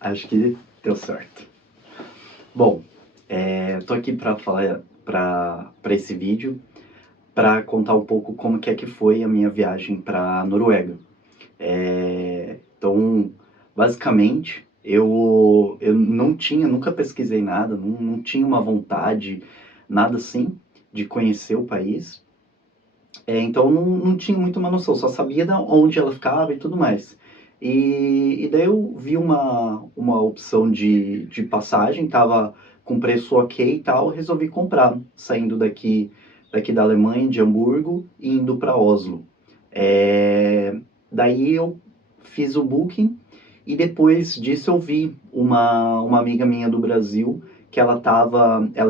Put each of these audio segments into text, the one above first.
Acho que deu certo. Bom, tô aqui para falar para esse vídeo para contar um pouco como que é que foi a minha viagem para Noruega. Então, basicamente, eu não tinha, nunca pesquisei nada, não tinha uma vontade, nada assim, de conhecer o país. Então não tinha muito uma noção, só sabia da onde ela ficava e tudo mais. E daí eu vi uma opção de passagem, tava com preço ok e tal, resolvi comprar, saindo daqui da Alemanha, de Hamburgo, e indo para Oslo. Daí eu fiz o booking e depois disso eu vi uma amiga minha do Brasil que ela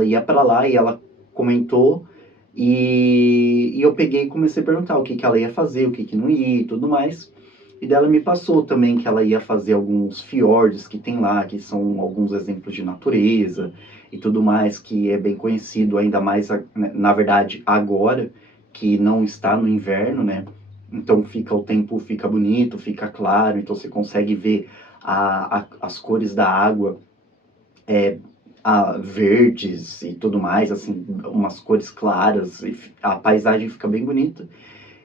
ia para lá e ela comentou e eu peguei e comecei a perguntar o que ela ia fazer, o que não ia e tudo mais. E dela me passou também que ela ia fazer alguns fiordes que tem lá, que são alguns exemplos de natureza e tudo mais, que é bem conhecido, ainda mais, na verdade, agora, que não está no inverno, né? Então o tempo fica bonito, fica claro, então você consegue ver as cores da água verdes e tudo mais, assim, umas cores claras, e a paisagem fica bem bonita.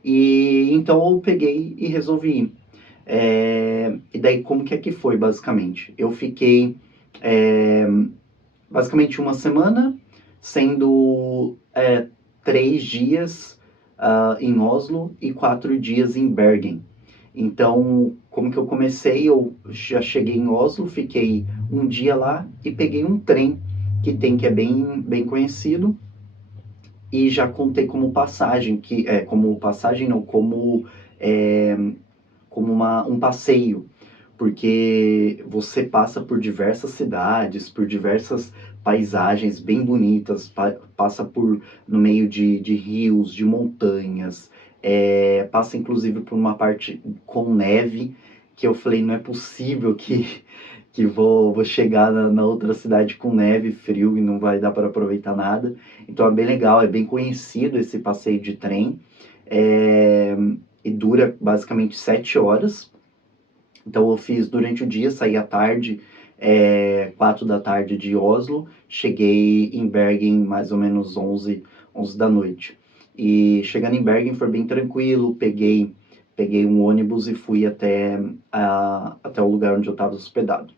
E então eu peguei e resolvi ir. E daí como que é que foi, basicamente? Eu fiquei é, basicamente uma semana, sendo 3 dias em Oslo e 4 dias em Bergen. Então, como que eu comecei? Eu já cheguei em Oslo, fiquei um dia lá e peguei um trem que é bem conhecido e já contei como passagem, como passagem não, é, como um passeio, porque você passa por diversas cidades, por diversas paisagens bem bonitas, passa no meio de rios, de montanhas, passa inclusive por uma parte com neve, que eu falei, não é possível que vou chegar na outra cidade com neve, frio e não vai dar para aproveitar nada. Então é bem legal, é bem conhecido esse passeio de trem. É, e dura basicamente 7 horas. Então eu fiz durante o dia, saí à tarde, 4 da tarde de Oslo, cheguei em Bergen mais ou menos 11 da noite. E chegando em Bergen foi bem tranquilo, peguei um ônibus e fui até o lugar onde eu estava hospedado.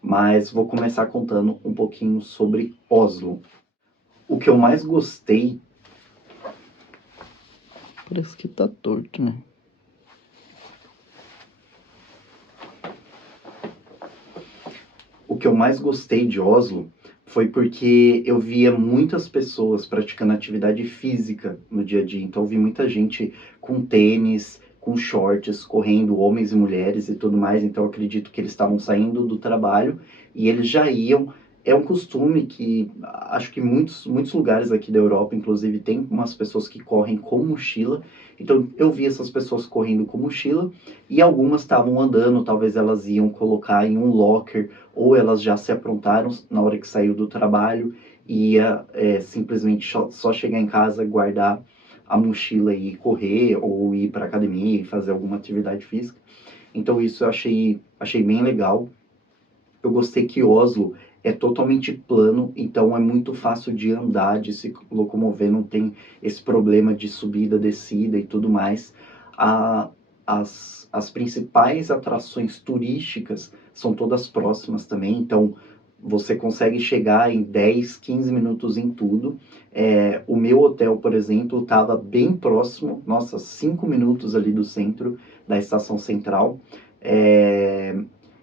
Mas vou começar contando um pouquinho sobre Oslo. O que eu mais gostei. Parece que tá torto, né? O que eu mais gostei de Oslo foi porque eu via muitas pessoas praticando atividade física no dia a dia. Então eu vi muita gente com tênis, com shorts, correndo, homens e mulheres e tudo mais. Então eu acredito que eles estavam saindo do trabalho e eles já iam. É um costume que acho que muitos lugares aqui da Europa, inclusive, tem umas pessoas que correm com mochila. Então eu vi essas pessoas correndo com mochila e algumas estavam andando, talvez elas iam colocar em um locker ou elas já se aprontaram na hora que saiu do trabalho e ia simplesmente só chegar em casa, guardar a mochila e correr ou ir para academia e fazer alguma atividade física. Então isso eu achei bem legal. Eu gostei que Oslo é totalmente plano, então é muito fácil de andar, de se locomover, não tem esse problema de subida, descida e tudo mais. A, as principais atrações turísticas são todas próximas também, então você consegue chegar em 10, 15 minutos em tudo. O meu hotel, por exemplo, estava bem próximo, nossa, 5 minutos ali do centro, da estação central. É,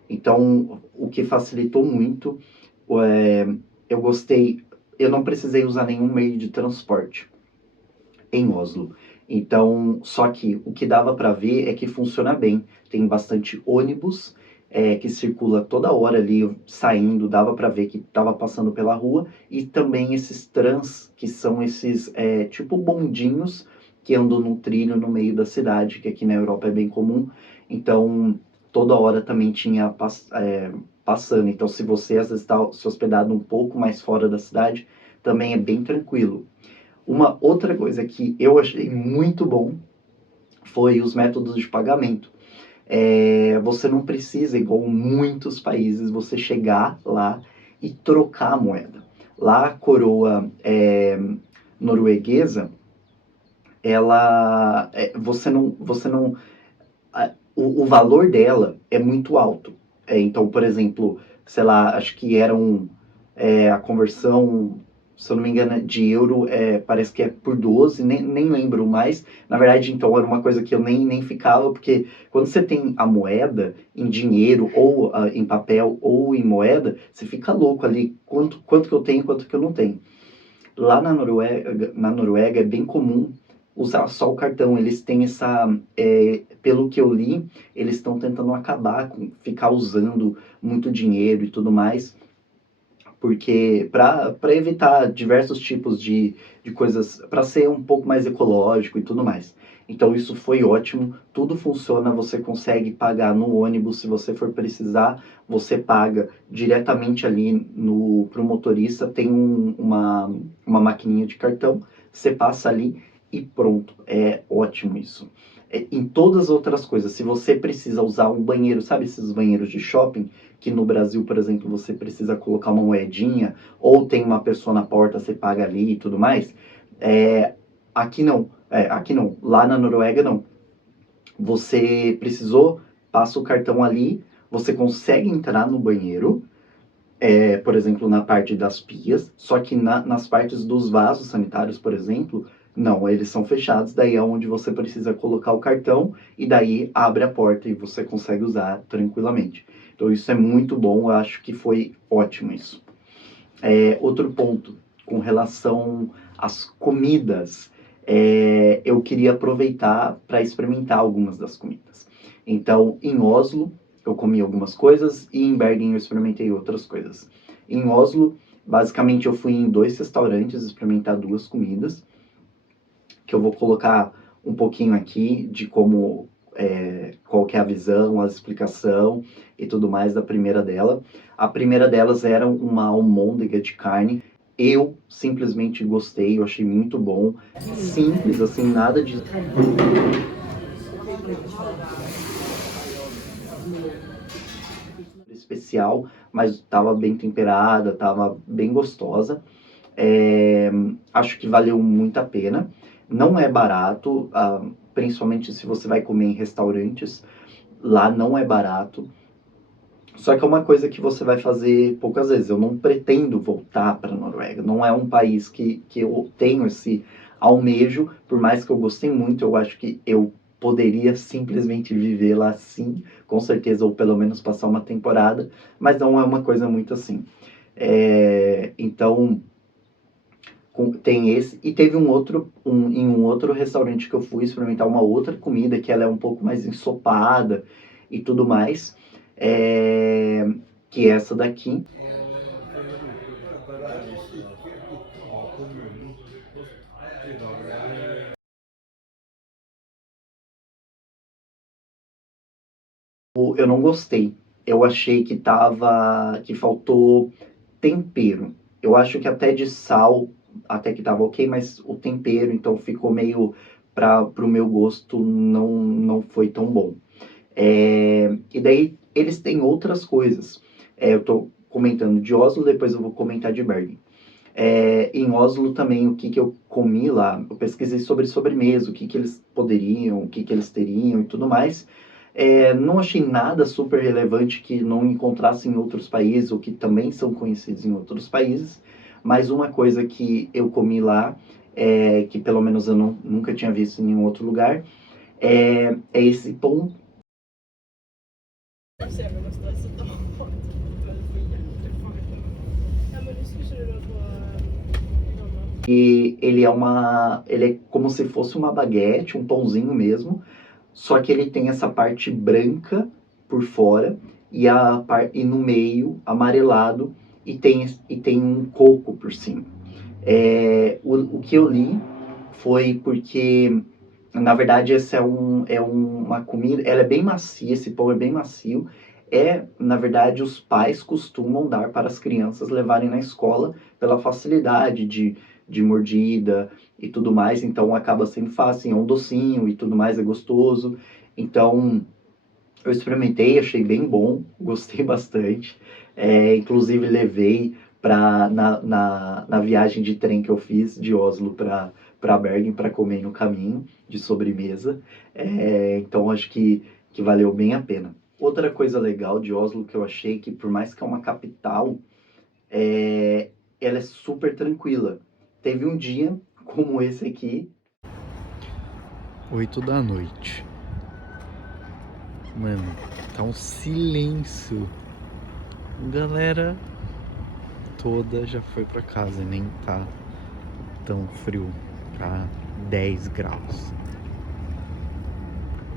então, o que facilitou muito, é, eu gostei, eu não precisei usar nenhum meio de transporte em Oslo. Então, só que o que dava para ver é que funciona bem. Tem bastante ônibus que circula toda hora ali saindo, dava para ver que estava passando pela rua e também esses trans que são esses tipo bondinhos que andam no trilho no meio da cidade, que aqui na Europa é bem comum. Então, toda hora também tinha passando. Então, se você às vezes está se hospedado um pouco mais fora da cidade, também é bem tranquilo. Uma outra coisa que eu achei muito bom foi os métodos de pagamento. você não precisa, igual em muitos países, você chegar lá e trocar a moeda. Lá a coroa norueguesa, você não, o valor dela é muito alto. Então, por exemplo, sei lá, acho que a conversão, se eu não me engano, de euro, parece que é por 12, nem lembro mais. Na verdade, então, era uma coisa que eu nem ficava, porque quando você tem a moeda em dinheiro, ou em papel, ou em moeda, você fica louco ali, quanto que eu tenho, quanto que eu não tenho. Lá na Noruega é bem comum usar só o cartão. Eles têm pelo que eu li, eles estão tentando acabar com ficar usando muito dinheiro e tudo mais, porque para evitar diversos tipos de coisas, para ser um pouco mais ecológico e tudo mais. Então isso foi ótimo, tudo funciona, você consegue pagar no ônibus, se você for precisar, você paga diretamente ali pro motorista, tem uma maquininha de cartão, você passa ali e pronto, é ótimo isso. Em todas as outras coisas, se você precisa usar um banheiro, sabe esses banheiros de shopping, que no Brasil, por exemplo, você precisa colocar uma moedinha, ou tem uma pessoa na porta, você paga ali e tudo mais, aqui não. Aqui não. Lá na Noruega, não. Você precisou, passa o cartão ali, você consegue entrar no banheiro, por exemplo, na parte das pias, só que nas partes dos vasos sanitários, por exemplo, não, eles são fechados, daí é onde você precisa colocar o cartão e daí abre a porta e você consegue usar tranquilamente. Então isso é muito bom, eu acho que foi ótimo isso. Outro ponto, com relação às comidas, eu queria aproveitar para experimentar algumas das comidas. Então, em Oslo, eu comi algumas coisas e em Bergen eu experimentei outras coisas. Em Oslo, basicamente eu fui em 2 restaurantes experimentar 2 comidas, que eu vou colocar um pouquinho aqui de qual que é a visão, a explicação e tudo mais da primeira dela. A primeira delas era uma almôndega de carne. Eu simplesmente gostei, eu achei muito bom. Simples, assim, nada de especial, mas estava bem temperada, estava bem gostosa. É, acho que valeu muito a pena. Não é barato, principalmente se você vai comer em restaurantes. Lá não é barato. Só que é uma coisa que você vai fazer poucas vezes. Eu não pretendo voltar para a Noruega. Não é um país que eu tenho esse almejo. Por mais que eu gostei muito, eu acho que eu poderia simplesmente viver lá sim, com certeza, ou pelo menos passar uma temporada. Mas não é uma coisa muito assim. Então, tem esse. E teve em um outro restaurante que eu fui experimentar uma outra comida, que ela é um pouco mais ensopada e tudo mais. É, que é essa daqui. Eu não gostei. Eu achei que faltou tempero. Eu acho que até de sal, até que tava ok, mas o tempero, então ficou meio, pro meu gosto, não foi tão bom. E daí eles têm outras coisas. Eu tô comentando de Oslo, depois eu vou comentar de Bergen. Em Oslo também, o que eu comi lá, eu pesquisei sobre sobremesa, o que eles poderiam, o que eles teriam e tudo mais. Não achei nada super relevante que não encontrasse em outros países, ou que também são conhecidos em outros países, mas uma coisa que eu comi lá, que pelo menos eu nunca tinha visto em nenhum outro lugar, é esse pão. E ele é como se fosse uma baguete, um pãozinho mesmo, só que ele tem essa parte branca por fora e no meio amarelado e tem um coco por cima. O que eu li foi porque, na verdade, essa uma comida, ela é bem macia, esse pão é bem macio. Na verdade, os pais costumam dar para as crianças levarem na escola pela facilidade de mordida e tudo mais, então acaba sendo fácil, é um docinho e tudo mais, é gostoso. Então, Eu experimentei, achei bem bom, gostei bastante. Inclusive levei na viagem de trem que eu fiz de Oslo para Bergen para comer no caminho de sobremesa. Então acho que valeu bem a pena. Outra coisa legal de Oslo que eu achei que por mais que é uma capital, é, ela é super tranquila. Teve um dia como esse aqui, 8 da noite. Mano, tá um silêncio. Galera toda já foi pra casa e nem tá tão frio. Tá 10 graus.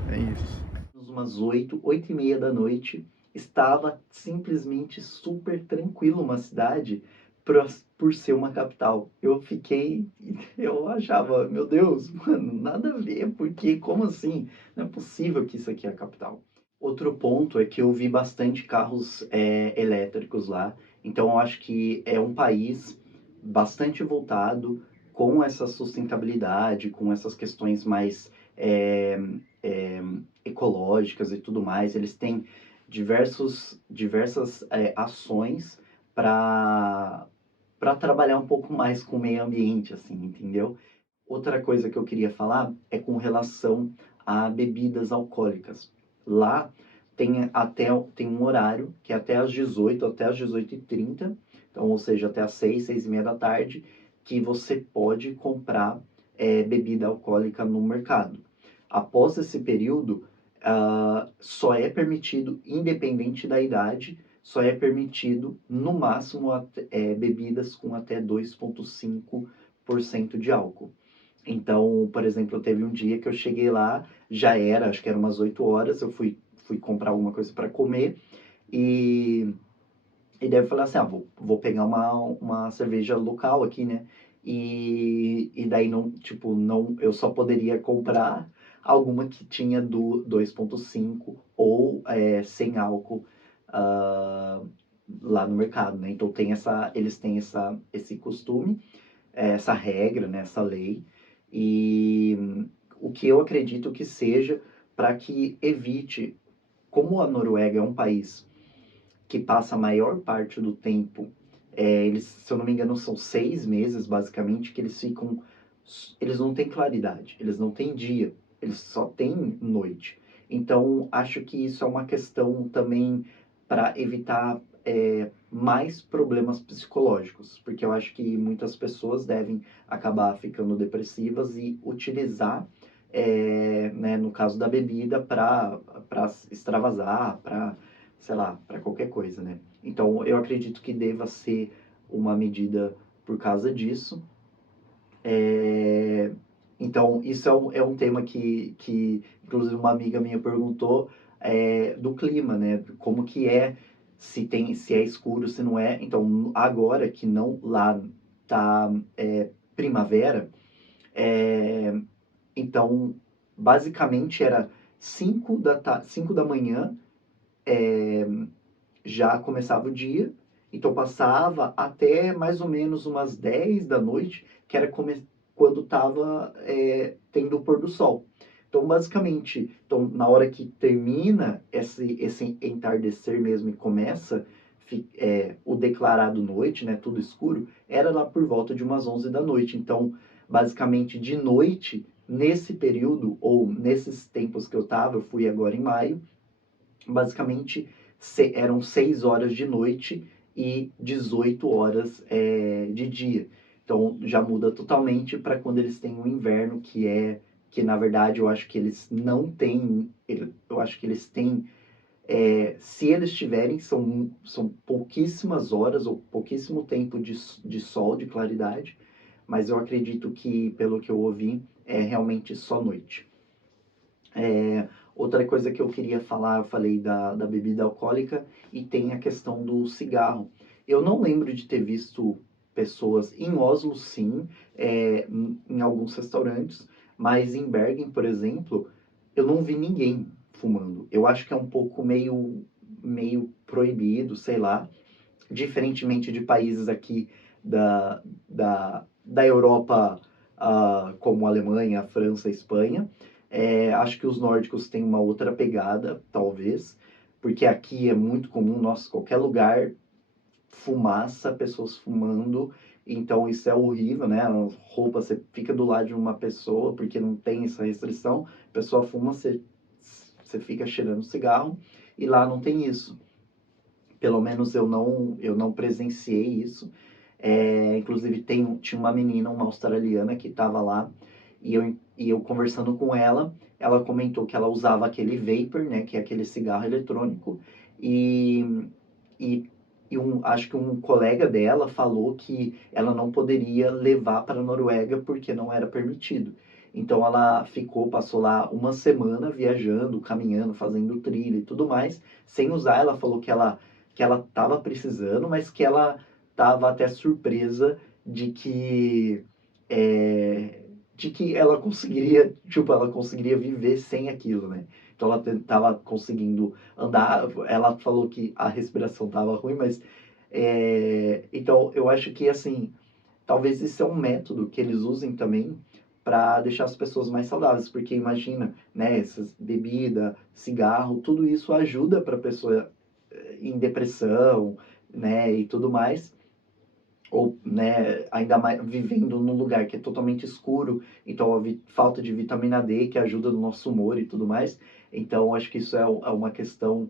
É isso. Umas 8 e meia da noite, estava simplesmente super tranquilo uma cidade por ser uma capital. Eu achava, meu Deus, mano, nada a ver, porque como assim? Não é possível que isso aqui é a capital. Outro ponto é que eu vi bastante carros elétricos lá, então eu acho que é um país bastante voltado com essa sustentabilidade, com essas questões mais é, é, ecológicas e tudo mais. Eles têm diversas ações para trabalhar um pouco mais com o meio ambiente, assim, entendeu? Outra coisa que eu queria falar é com relação a bebidas alcoólicas. Lá tem um horário que é até às 18, até às 18h30, então, ou seja, até às 6, 6h30 da tarde, que você pode comprar bebida alcoólica no mercado. Após esse período, só é permitido, independente da idade, só é permitido, no máximo, bebidas com até 2,5% de álcool. Então, por exemplo, teve um dia que eu cheguei lá, já era, acho que era umas 8 horas, eu fui comprar alguma coisa para comer e, e daí eu falei assim, vou pegar uma cerveja local aqui, né? E daí não, tipo, não, eu só poderia comprar alguma que tinha do 2,5 ou sem álcool ah, lá no mercado, né? Então eles têm esse costume, essa regra, né, essa lei, e o que eu acredito que seja para que evite, como a Noruega é um país que passa a maior parte do tempo, eles, se eu não me engano, são 6 meses basicamente que eles não têm claridade, eles não têm dia, eles só têm noite. Então, acho que isso é uma questão também para evitar mais problemas psicológicos, porque eu acho que muitas pessoas devem acabar ficando depressivas e utilizar, né, no caso da bebida, para extravasar, para, sei lá, para qualquer coisa, né? Então, eu acredito que deva ser uma medida por causa disso. É, Então, isso é um tema que, inclusive, uma amiga minha perguntou do clima, né? Como que é, se é escuro, se não é. Então, agora que não lá tá primavera, é, então, basicamente era 5 da manhã, já começava o dia, então passava até mais ou menos umas 10 da noite, que era quando estava tendo o pôr do sol. Então, basicamente, então, na hora que termina esse entardecer mesmo e começa o declarado noite, né, tudo escuro, era lá por volta de umas 11 da noite. Então, basicamente, de noite, nesse período, ou nesses tempos que eu estava, eu fui agora em maio, basicamente eram 6 horas de noite e 18 horas de dia. Então já muda totalmente para quando eles têm o inverno, que na verdade eu acho que eles não têm, eu acho que eles têm, se eles tiverem, são pouquíssimas horas ou pouquíssimo tempo de sol, de claridade, mas eu acredito que, pelo que eu ouvi, é realmente só noite. Outra coisa que eu queria falar, eu falei da bebida alcoólica e tem a questão do cigarro. Eu não lembro de ter visto pessoas em Oslo, sim, em alguns restaurantes, mas em Bergen, por exemplo, eu não vi ninguém fumando. Eu acho que é um pouco meio proibido, sei lá, diferentemente de países aqui da Europa, como a Alemanha, a França, a Espanha. Acho que os nórdicos têm uma outra pegada, talvez, porque aqui é muito comum, nossa, qualquer lugar, fumaça, pessoas fumando, então isso é horrível, né? A roupa, você fica do lado de uma pessoa, porque não tem essa restrição, a pessoa fuma, você fica cheirando cigarro, e lá não tem isso. Pelo menos eu não presenciei isso. Inclusive tinha uma menina, uma australiana que estava lá e eu conversando com ela, ela comentou que ela usava aquele vapor, né, que é aquele cigarro eletrônico e, e, acho que um colega dela falou que ela não poderia levar para a Noruega porque não era permitido. Então ela passou lá uma semana viajando, caminhando, fazendo trilha e tudo mais, sem usar. Ela falou que ela estava precisando, mas que ela estava até surpresa de que é, de que ela conseguiria, tipo, ela conseguiria viver sem aquilo, né? Então ela estava conseguindo andar. Ela falou que a respiração estava ruim, mas então eu acho que assim, talvez isso é um método que eles usem também para deixar as pessoas mais saudáveis, porque imagina, né, essas bebida, cigarro, tudo isso ajuda para a pessoa em depressão, né, e tudo mais, ou, né, ainda mais vivendo num lugar que é totalmente escuro, então a falta de vitamina D que ajuda no nosso humor e tudo mais. Então acho que isso é uma questão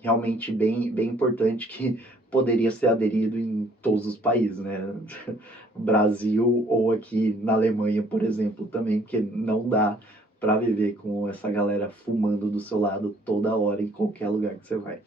realmente bem, bem importante que poderia ser aderido em todos os países, né? Brasil ou aqui na Alemanha, por exemplo, também, porque não dá para viver com essa galera fumando do seu lado toda hora em qualquer lugar que você vai.